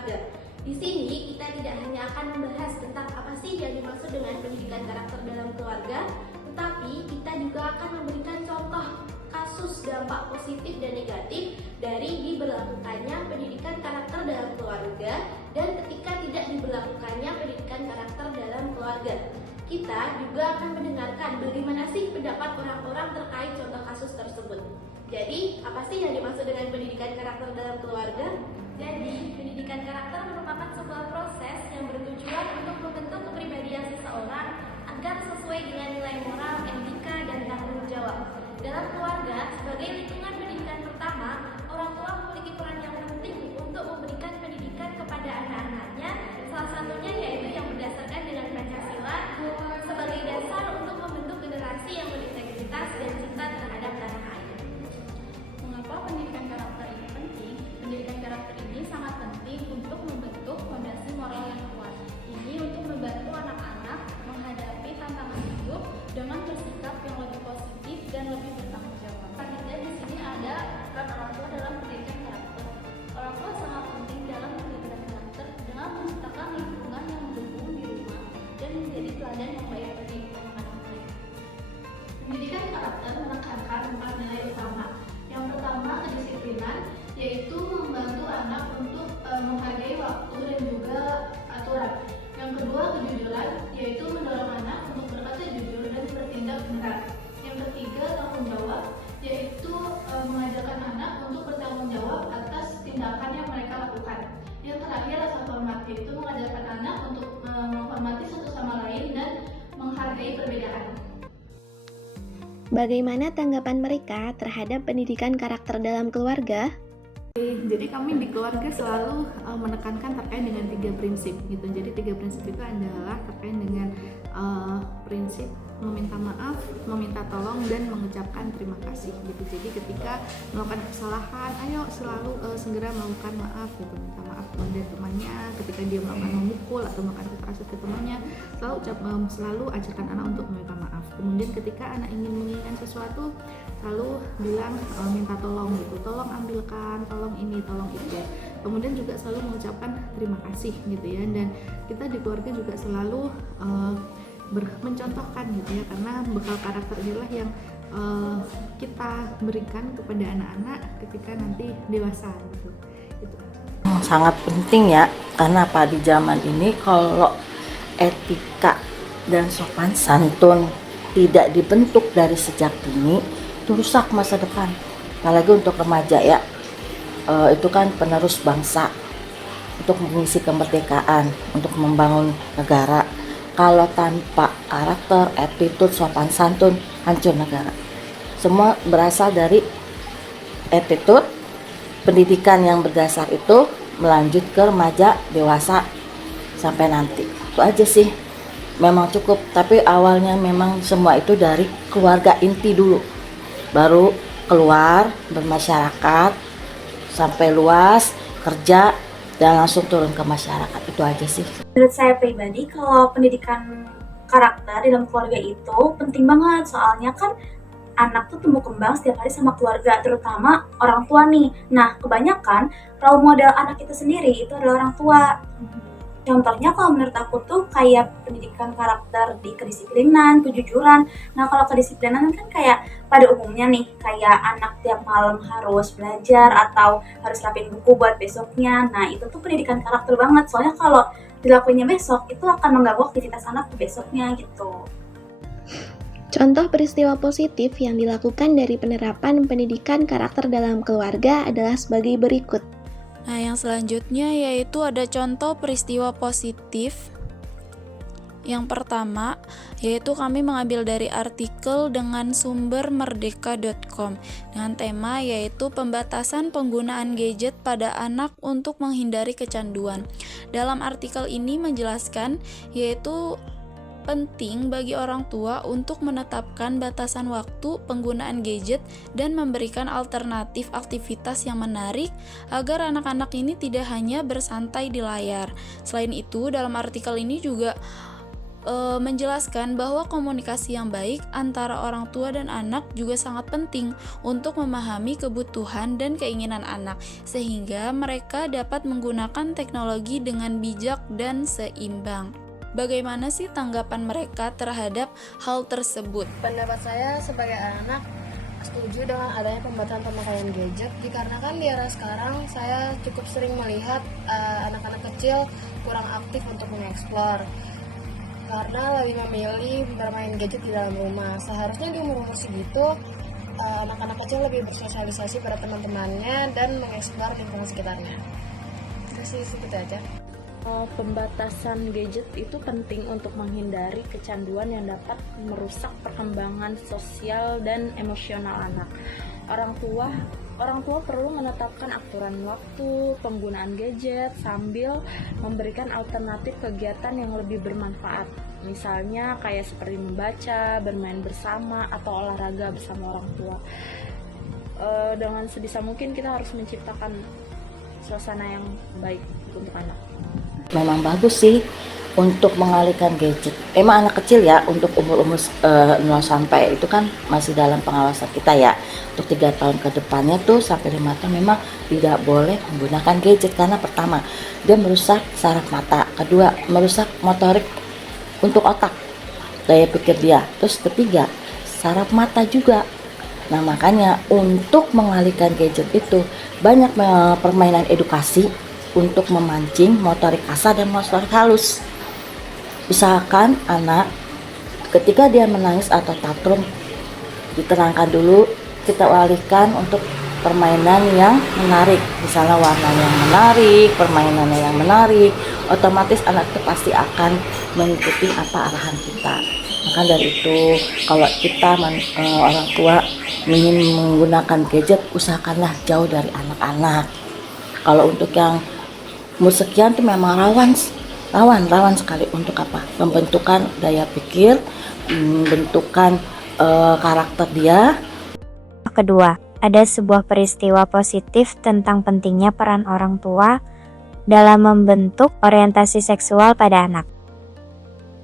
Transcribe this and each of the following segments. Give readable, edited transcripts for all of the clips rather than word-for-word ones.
keluarga. Di sini kita tidak hanya akan membahas tentang apa sih yang dimaksud dengan pendidikan karakter dalam keluarga, tetapi kita juga akan memberikan contoh kasus dampak positif dan negatif dari diberlakukannya pendidikan karakter dalam keluarga dan ketika tidak diberlakukannya pendidikan karakter dalam keluarga. Kita juga akan mendengarkan bagaimana sih pendapat orang-orang terkait contoh kasus tersebut. Jadi, apa sih yang dimaksud dengan pendidikan karakter dalam keluarga? Jadi, pendidikan karakter merupakan sebuah proses yang bertujuan untuk membentuk kepribadian seseorang agar sesuai dengan nilai moral, etika, dan tanggung jawab. Dalam keluarga, sebagai lingkungan pendidikan pertama, orang tua memiliki peran yang penting untuk memberikan pendidikan kepada anak-anaknya. Salah satunya yaitu yang berdasarkan dengan Pancasila sebagai dasar untuk membentuk generasi yang berintegritas dan cinta terhadap tanah air. Mengapa pendidikan karakter ini penting? Pendidikan karakter ini sangat penting untuk membentuk fondasi moral yang kuat. Ini untuk membantu anak-anak menghadapi tantangan hidup dengan bersikap yang lebih positif dan lebih bertanggung jawab. Selanjutnya di sini ada peran orang tua dalam pendidikan karakter. Orang tua sangat penting dalam pendidikan karakter dengan menciptakan lingkungan yang mendukung di rumah dan menjadi teladan yang baik bagi anak-anak mereka. Pendidikan karakter menekankan 4 nilai utama. Yang pertama, kedisiplinan, yaitu membantu anak untuk menghargai waktu dan juga aturan. Yang kedua, kejujuran, yaitu mendorong anak untuk berkata jujur dan bertindak benar. Yang ketiga, tanggung jawab, yaitu mengajarkan anak untuk bertanggung jawab atas tindakan yang mereka lakukan. Yang terakhir, rasa hormat, yaitu mengajarkan anak untuk menghormati satu sama lain dan menghargai perbedaan. Bagaimana tanggapan mereka terhadap pendidikan karakter dalam keluarga? Jadi kami di keluarga selalu menekankan terkait dengan 3 prinsip gitu. Jadi 3 prinsip itu adalah terkait dengan prinsip meminta maaf, meminta tolong, dan mengucapkan terima kasih gitu. Jadi ketika melakukan kesalahan, ayo selalu segera melakukan maaf gitu, minta maaf kepada temannya. Ketika dia melakukan memukul atau melakukan kekerasan ke temannya, selalu ajarkan anak untuk meminta maaf. Kemudian ketika anak ingin menginginkan sesuatu, selalu bilang minta tolong gitu, tolong ambilkan, tolong ini, tolong itu. Kemudian juga selalu mengucapkan terima kasih gitu ya. Dan kita di keluarga juga selalu mencontohkan gitu ya, karena bekal karakter inilah yang kita berikan kepada anak-anak ketika nanti dewasa gitu. Sangat penting ya, karena apa, di zaman ini kalau etika dan sopan santun tidak dibentuk dari sejak dini, itu rusak masa depan. Apalagi untuk remaja ya, itu kan penerus bangsa untuk mengisi kemerdekaan, untuk membangun negara. Kalau tanpa karakter, attitude, sopan santun, hancur negara. Semua berasal dari attitude, pendidikan yang berdasar itu melanjut ke remaja, dewasa, sampai nanti. Itu aja sih, memang cukup. Tapi awalnya memang semua itu dari keluarga inti dulu, baru keluar bermasyarakat sampai luas, kerja, dan langsung turun ke masyarakat. Itu aja sih. Menurut saya pribadi, kalau pendidikan karakter dalam keluarga itu penting banget, soalnya kan anak tuh tumbuh kembang setiap hari sama keluarga, terutama orang tua nih. Nah, kebanyakan role model anak kita sendiri itu adalah orang tua. Contohnya kalau menurut aku tuh kayak pendidikan karakter di kedisiplinan, kejujuran. Nah, kalau kedisiplinan kan kayak pada umumnya nih, kayak anak tiap malam harus belajar atau harus rapin buku buat besoknya. Nah, itu tuh pendidikan karakter banget. Soalnya kalau dilakuinnya besok, itu akan mengganggu aktivitas anak ke besoknya gitu. Contoh peristiwa positif yang dilakukan dari penerapan pendidikan karakter dalam keluarga adalah sebagai berikut. Nah, yang selanjutnya yaitu ada contoh peristiwa positif. Yang pertama, yaitu kami mengambil dari artikel dengan sumber merdeka.com dengan tema yaitu pembatasan penggunaan gadget pada anak untuk menghindari kecanduan. Dalam artikel ini menjelaskan yaitu penting bagi orang tua untuk menetapkan batasan waktu penggunaan gadget dan memberikan alternatif aktivitas yang menarik agar anak-anak ini tidak hanya bersantai di layar. Selain itu, dalam artikel ini juga menjelaskan bahwa komunikasi yang baik antara orang tua dan anak juga sangat penting untuk memahami kebutuhan dan keinginan anak, sehingga mereka dapat menggunakan teknologi dengan bijak dan seimbang. Bagaimana sih tanggapan mereka terhadap hal tersebut? Pendapat saya sebagai anak setuju dengan adanya pembatasan pemakaian gadget, dikarenakan di era sekarang saya cukup sering melihat anak-anak kecil kurang aktif untuk mengeksplor karena lebih memilih bermain gadget di dalam rumah. Seharusnya di umur-umur segitu anak-anak kecil lebih bersosialisasi pada teman-temannya dan mengeksplor lingkungan sekitarnya. Itu sih segitu aja. Pembatasan gadget itu penting untuk menghindari kecanduan yang dapat merusak perkembangan sosial dan emosional anak. Orang tua perlu menetapkan aturan waktu penggunaan gadget sambil memberikan alternatif kegiatan yang lebih bermanfaat. Misalnya kayak seperti membaca, bermain bersama, atau olahraga bersama orang tua. Dengan sebisa mungkin kita harus menciptakan suasana yang baik untuk anak. Memang bagus sih untuk mengalihkan gadget. Emang anak kecil ya, untuk umur-umur 0 sampai itu kan masih dalam pengawasan kita ya. Untuk 3 tahun ke depannya tuh sampai 5 tahun memang tidak boleh menggunakan gadget, karena pertama dia merusak saraf mata, kedua merusak motorik untuk otak, daya pikir dia, terus ketiga saraf mata juga. Nah makanya untuk mengalihkan gadget itu banyak permainan edukasi untuk memancing motorik kasar dan motorik halus. Misalkan anak ketika dia menangis atau tantrum, diterangkan dulu, kita alihkan untuk permainan yang menarik, misalnya warnanya yang menarik, permainannya yang menarik, otomatis anak itu pasti akan mengikuti apa arahan kita. Maka dari itu kalau kita orang tua ingin menggunakan gadget, usahakanlah jauh dari anak-anak. Kalau untuk yang umur sekian itu memang rawan sekali untuk apa? Pembentukan daya pikir, pembentukan karakter dia. Kedua, ada sebuah peristiwa positif tentang pentingnya peran orang tua dalam membentuk orientasi seksual pada anak.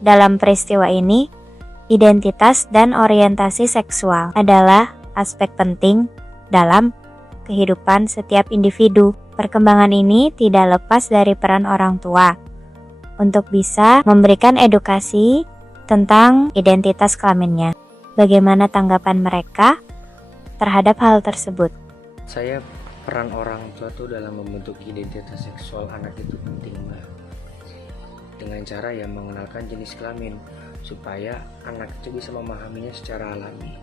Dalam peristiwa ini, identitas dan orientasi seksual adalah aspek penting dalam kehidupan setiap individu. Perkembangan ini tidak lepas dari peran orang tua untuk bisa memberikan edukasi tentang identitas kelaminnya. Bagaimana tanggapan mereka terhadap hal tersebut? Peran orang tua tuh dalam membentuk identitas seksual anak itu penting banget. Dengan cara yang mengenalkan jenis kelamin supaya anak itu bisa memahaminya secara alami.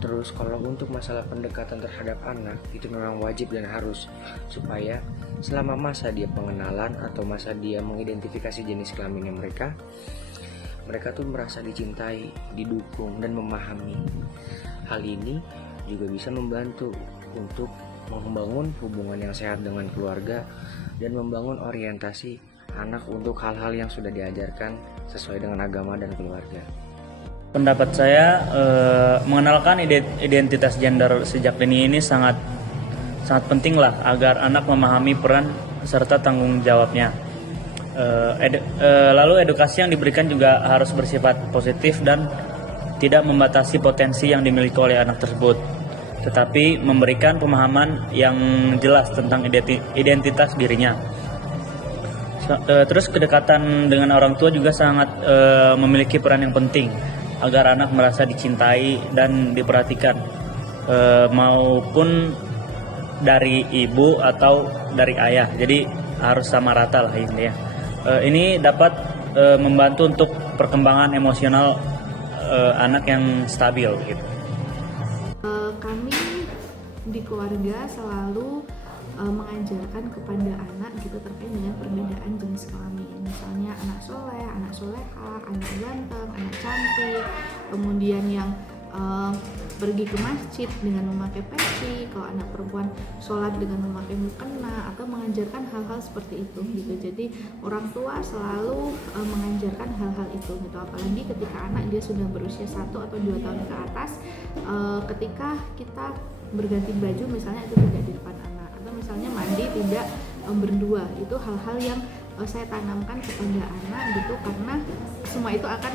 Terus kalau untuk masalah pendekatan terhadap anak itu memang wajib dan harus, supaya selama masa dia pengenalan atau masa dia mengidentifikasi jenis kelaminnya mereka tuh merasa dicintai, didukung, dan memahami. Hal ini juga bisa membantu untuk membangun hubungan yang sehat dengan keluarga dan membangun orientasi anak untuk hal-hal yang sudah diajarkan sesuai dengan agama dan keluarga. Pendapat saya mengenalkan identitas gender sejak dini ini sangat penting lah agar anak memahami peran serta tanggung jawabnya. Lalu edukasi yang diberikan juga harus bersifat positif dan tidak membatasi potensi yang dimiliki oleh anak tersebut, tetapi memberikan pemahaman yang jelas tentang identitas dirinya. Terus kedekatan dengan orang tua juga sangat memiliki peran yang penting agar anak merasa dicintai dan diperhatikan, maupun dari ibu atau dari ayah. Jadi harus sama rata lah intinya. Ini dapat membantu untuk perkembangan emosional anak yang stabil gitu. Kami di keluarga selalu mengajarkan kepada anak gitu terkait dengan perbedaan jenis kelamin. Misalnya anak soleh, anak soleha, anak ganteng, anak cantik, kemudian yang pergi ke masjid dengan memakai peci, kalau anak perempuan sholat dengan memakai mukena, atau mengajarkan hal-hal seperti itu gitu. Jadi orang tua selalu mengajarkan hal-hal itu gitu, apalagi ketika anak dia sudah berusia 1 atau 2 tahun ke atas, ketika kita berganti baju misalnya itu tidak di depan anak, atau misalnya mandi tidak berdua, itu hal-hal yang saya tanamkan kepada anak gitu, karena semua itu akan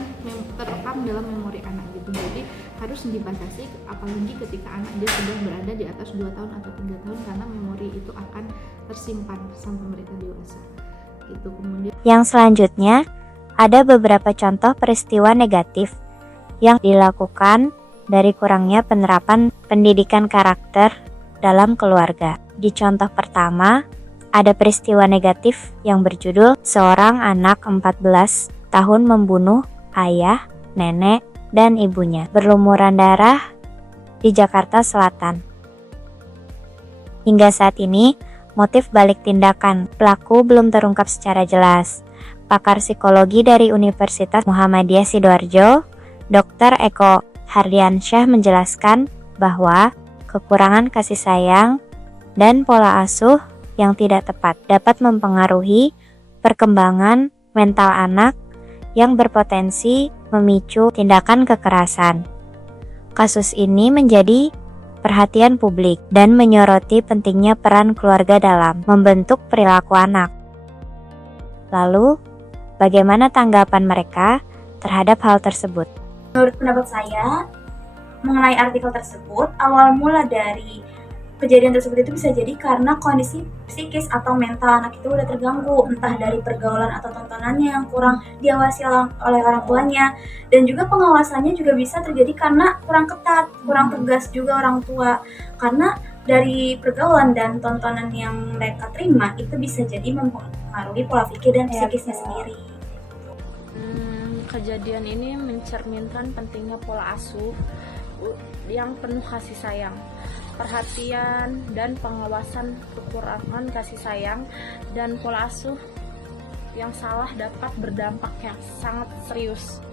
terekam dalam memori anak gitu. Jadi harus dibatasi, apalagi ketika anak dia sudah berada di atas 2 tahun atau 3 tahun, karena memori itu akan tersimpan sampai mereka dewasa gitu. Kemudian yang selanjutnya ada beberapa contoh peristiwa negatif yang dilakukan dari kurangnya penerapan pendidikan karakter dalam keluarga. Di contoh pertama, ada peristiwa negatif yang berjudul seorang anak 14 tahun membunuh ayah, nenek, dan ibunya berlumuran darah di Jakarta Selatan. Hingga saat ini, motif balik tindakan pelaku belum terungkap secara jelas. Pakar psikologi dari Universitas Muhammadiyah Sidoarjo, Dr. Eko Hardiansyah menjelaskan bahwa kekurangan kasih sayang dan pola asuh yang tidak tepat dapat mempengaruhi perkembangan mental anak yang berpotensi memicu tindakan kekerasan. Kasus ini menjadi perhatian publik dan menyoroti pentingnya peran keluarga dalam membentuk perilaku anak. Lalu, bagaimana tanggapan mereka terhadap hal tersebut? Menurut pendapat saya, mengenai artikel tersebut, awal mula dari kejadian tersebut itu bisa jadi karena kondisi psikis atau mental anak itu udah terganggu, entah dari pergaulan atau tontonannya yang kurang diawasi oleh orang tuanya, dan juga pengawasannya juga bisa terjadi karena kurang ketat, kurang tegas juga orang tua, karena dari pergaulan dan tontonan yang mereka terima itu bisa jadi mempengaruhi pola pikir dan psikisnya sendiri. Kejadian ini mencerminkan pentingnya pola asuh yang penuh kasih sayang, perhatian dan pengawasan. Kekurangan kasih sayang dan pola asuh yang salah dapat berdampak yang sangat serius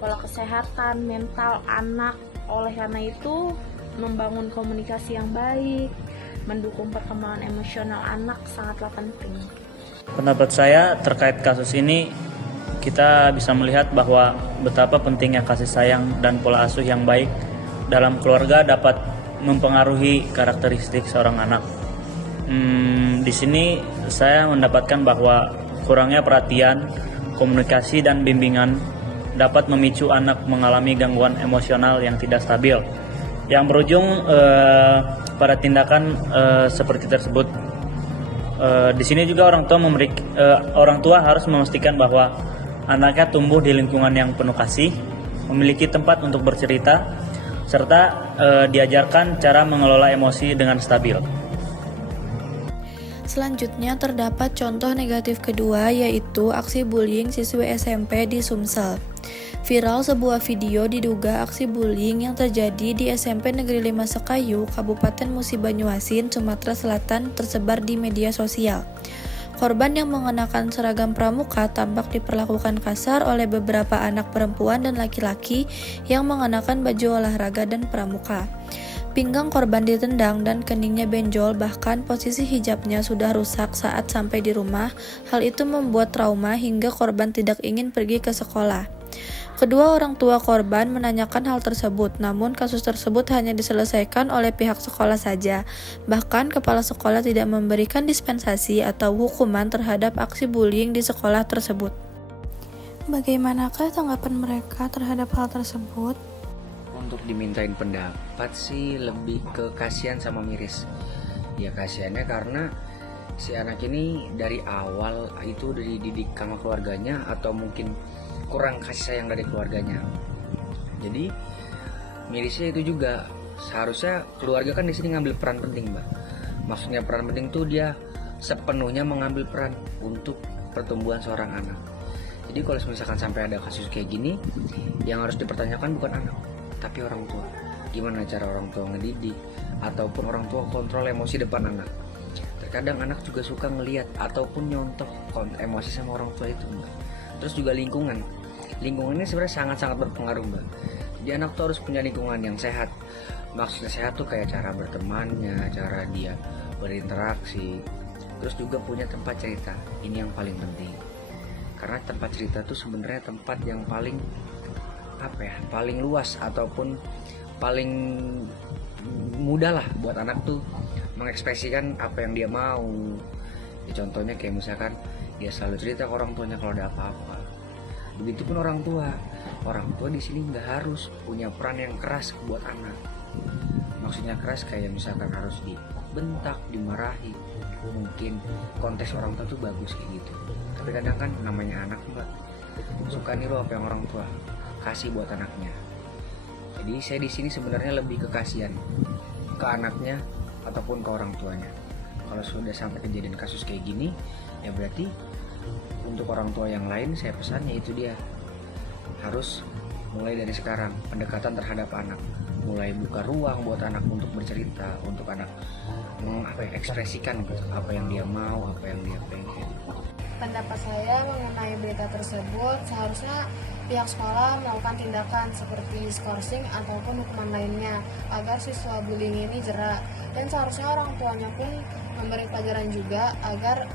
pola kesehatan mental anak. Oleh karena itu, membangun komunikasi yang baik, mendukung perkembangan emosional anak sangatlah penting. Pendapat saya terkait kasus ini, kita bisa melihat bahwa betapa pentingnya kasih sayang dan pola asuh yang baik dalam keluarga dapat mempengaruhi karakteristik seorang anak. Di sini saya mendapatkan bahwa kurangnya perhatian, komunikasi, dan bimbingan dapat memicu anak mengalami gangguan emosional yang tidak stabil, yang berujung pada tindakan seperti tersebut. Di sini juga orang tua harus memastikan bahwa anaknya tumbuh di lingkungan yang penuh kasih, memiliki tempat untuk bercerita, serta diajarkan cara mengelola emosi dengan stabil. Selanjutnya terdapat contoh negatif kedua, yaitu aksi bullying siswi SMP di Sumsel. Viral sebuah video diduga aksi bullying yang terjadi di SMP Negeri 5 Sekayu, Kabupaten Musi Banyuasin, Sumatera Selatan tersebar di media sosial. Korban yang mengenakan seragam pramuka tampak diperlakukan kasar oleh beberapa anak perempuan dan laki-laki yang mengenakan baju olahraga dan pramuka. Pinggang korban ditendang dan keningnya benjol, bahkan posisi hijabnya sudah rusak saat sampai di rumah. Hal itu membuat trauma hingga korban tidak ingin pergi ke sekolah. Kedua orang tua korban menanyakan hal tersebut, namun kasus tersebut hanya diselesaikan oleh pihak sekolah saja. Bahkan kepala sekolah tidak memberikan dispensasi atau hukuman terhadap aksi bullying di sekolah tersebut. Bagaimanakah tanggapan mereka terhadap hal tersebut? Untuk dimintain pendapat sih lebih ke kasihan sama miris. Ya kasihannya karena si anak ini dari awal itu dididik sama keluarganya atau mungkin kurang kasih sayang dari keluarganya. Jadi mirisnya itu juga seharusnya keluarga kan di sini ngambil peran penting, Mbak. Maksudnya peran penting tuh dia sepenuhnya mengambil peran untuk pertumbuhan seorang anak. Jadi kalau misalkan sampai ada kasus kayak gini, yang harus dipertanyakan bukan anak, tapi orang tua. Gimana cara orang tua ngedidik ataupun orang tua kontrol emosi depan anak. Terkadang anak juga suka ngelihat ataupun nyontoh emosi sama orang tua itu, Mbak. Terus juga lingkungannya sebenarnya sangat-sangat berpengaruh, Mbak. Jadi anak tuh harus punya lingkungan yang sehat. Maksudnya sehat tuh kayak cara bertemannya, cara dia berinteraksi, terus juga punya tempat cerita. Ini yang paling penting, karena tempat cerita tuh sebenarnya tempat yang paling paling luas ataupun paling mudah lah buat anak tuh mengekspresikan apa yang dia mau. Ya, contohnya kayak misalkan dia selalu cerita ke orang tuanya kalau ada apa-apa. Begitupun orang tua di sini nggak harus punya peran yang keras buat anak. Maksudnya keras kayak misalkan harus dibentak, dimarahi. Mungkin konteks orang tua tuh bagus kayak gitu. Tapi kadang kan namanya anak mbak, suka niru apa yang orang tua kasih buat anaknya. Jadi saya di sini sebenarnya lebih ke kasihan ke anaknya ataupun ke orang tuanya. Kalau sudah sampai kejadian kasus kayak gini, ya berarti untuk orang tua yang lain saya pesannya itu dia harus mulai dari sekarang pendekatan terhadap anak, mulai buka ruang buat anak untuk bercerita, untuk anak mengekspresikan apa yang dia mau, apa yang dia pengen. Pendapat saya mengenai berita tersebut, seharusnya pihak sekolah melakukan tindakan seperti skorsing ataupun hukuman lainnya agar siswa bullying ini jerak, dan seharusnya orang tuanya pun memberi pelajaran juga agar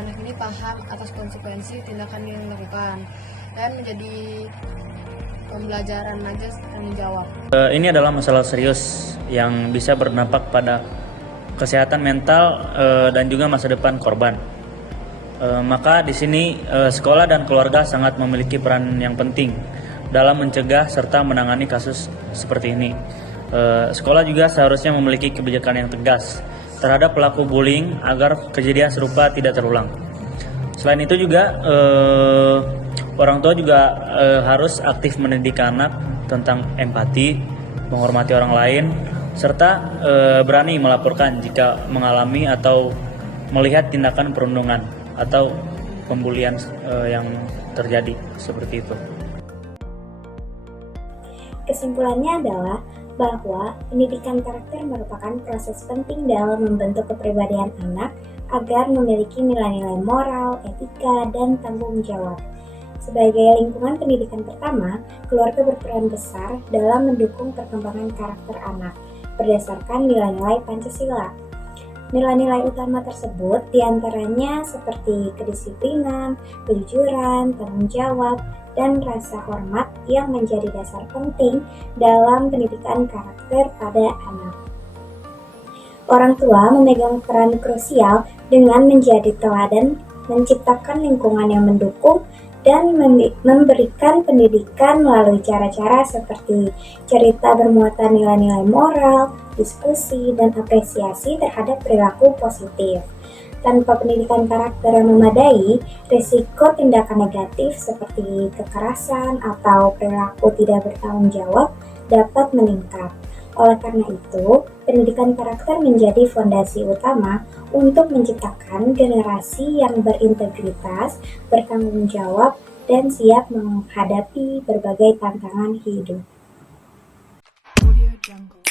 anak ini paham atas konsekuensi tindakan yang dilakukan dan menjadi pembelajaran aja tanggung jawab. Ini adalah masalah serius yang bisa berdampak pada kesehatan mental dan juga masa depan korban. Maka di sini sekolah dan keluarga sangat memiliki peran yang penting dalam mencegah serta menangani kasus seperti ini. Sekolah juga seharusnya memiliki kebijakan yang tegas terhadap pelaku bullying agar kejadian serupa tidak terulang. Selain itu juga orang tua juga harus aktif mendidik anak tentang empati, menghormati orang lain, serta berani melaporkan jika mengalami atau melihat tindakan perundungan atau pembulian yang terjadi seperti itu. Kesimpulannya adalah bahwa pendidikan karakter merupakan proses penting dalam membentuk kepribadian anak agar memiliki nilai-nilai moral, etika, dan tanggung jawab. Sebagai lingkungan pendidikan pertama, keluarga berperan besar dalam mendukung perkembangan karakter anak berdasarkan nilai-nilai Pancasila. Nilai-nilai utama tersebut diantaranya seperti kedisiplinan, kejujuran, tanggung jawab, dan rasa hormat yang menjadi dasar penting dalam pendidikan karakter pada anak. Orang tua memegang peran krusial dengan menjadi teladan, menciptakan lingkungan yang mendukung, dan memberikan pendidikan melalui cara-cara seperti cerita bermuatan nilai-nilai moral, diskusi, dan apresiasi terhadap perilaku positif. Tanpa pendidikan karakter yang memadai, risiko tindakan negatif seperti kekerasan atau perilaku tidak bertanggung jawab dapat meningkat. Oleh karena itu, pendidikan karakter menjadi fondasi utama untuk menciptakan generasi yang berintegritas, bertanggung jawab, dan siap menghadapi berbagai tantangan hidup. Audio Jungle.